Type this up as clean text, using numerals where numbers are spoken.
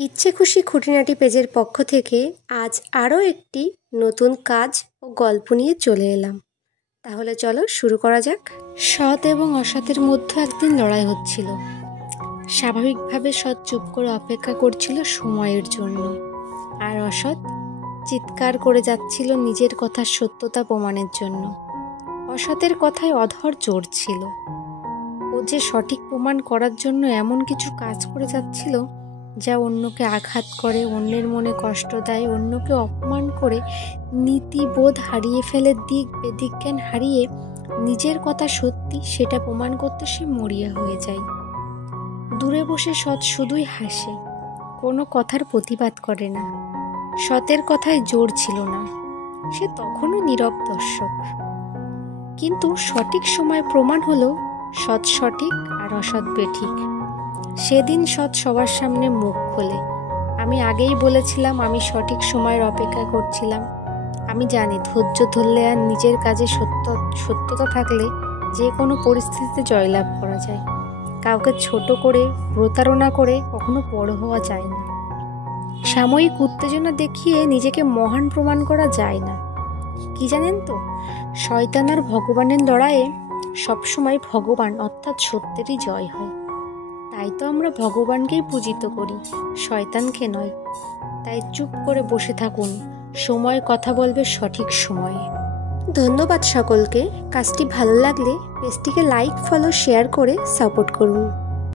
ইচ্ছে খুশি খুঁটিনাটি পেজের পক্ষ থেকে আজ আরও একটি নতুন কাজ ও গল্প নিয়ে চলে এলাম। তাহলে চলো শুরু করা যাক। সৎ এবং অসৎের মধ্যে একদিন লড়াই হচ্ছিল। স্বাভাবিকভাবে সৎ চুপ করে অপেক্ষা করছিল সময়ের জন্য, আর অসৎ চিৎকার করে যাচ্ছিল নিজের কথার সত্যতা প্রমাণের জন্য। অসতের কথায় অধর জোর ছিল। ও যে সঠিক প্রমাণ করার জন্য এমন কিছু কাজ করে যাচ্ছিল যা অন্যকে আঘাত করে, অন্যের মনে কষ্ট দেয়, অন্যকে অপমান করে, নীতিবোধ হারিয়ে ফেলে, দিক বেদিজ্ঞান হারিয়ে নিজের কথা সত্যি সেটা প্রমাণ করতে সে মরিয়া হয়ে যায়। দূরে বসে সৎ শুধুই হাসে, কোনো কথার প্রতিবাদ করে না। সতের কথায় জোর ছিল না, সে তখনও নীরব দর্শক। কিন্তু সঠিক সময় প্রমাণ হলো সৎ সঠিক আর অসৎ বেঠিক। সেদিন সৎ সবার সামনে মুখ খোলে, আমি আগেই বলেছিলাম আমি সঠিক সময়ের অপেক্ষা করছিলাম। আমি জানি ধৈর্য ধরলে আর নিজের কাজে সত্যতা থাকলে যে কোনো পরিস্থিতিতে জয়লাভ করা যায়। কাউকে ছোট করে প্রতারণা করে কখনো বড় হওয়া যায় না। সাময়িক উত্তেজনা দেখিয়ে নিজেকে মহান প্রমাণ করা যায় না। কি জানেন তো, শয়তান আর ভগবানের লড়াইয়ে সবসময় ভগবান অর্থাৎ সত্যেরই জয় হয়। তাই তো আমরা ভগবানকেই পূজিত করি, শয়তানকে নয়। তাই চুপ করে বসে থাকুন, সময় কথা বলবে সঠিক সময়ে। ধন্যবাদ সকলকে। কাজটি ভালো লাগলে পেজটিকে লাইক, ফলো, শেয়ার করে সাপোর্ট করুন।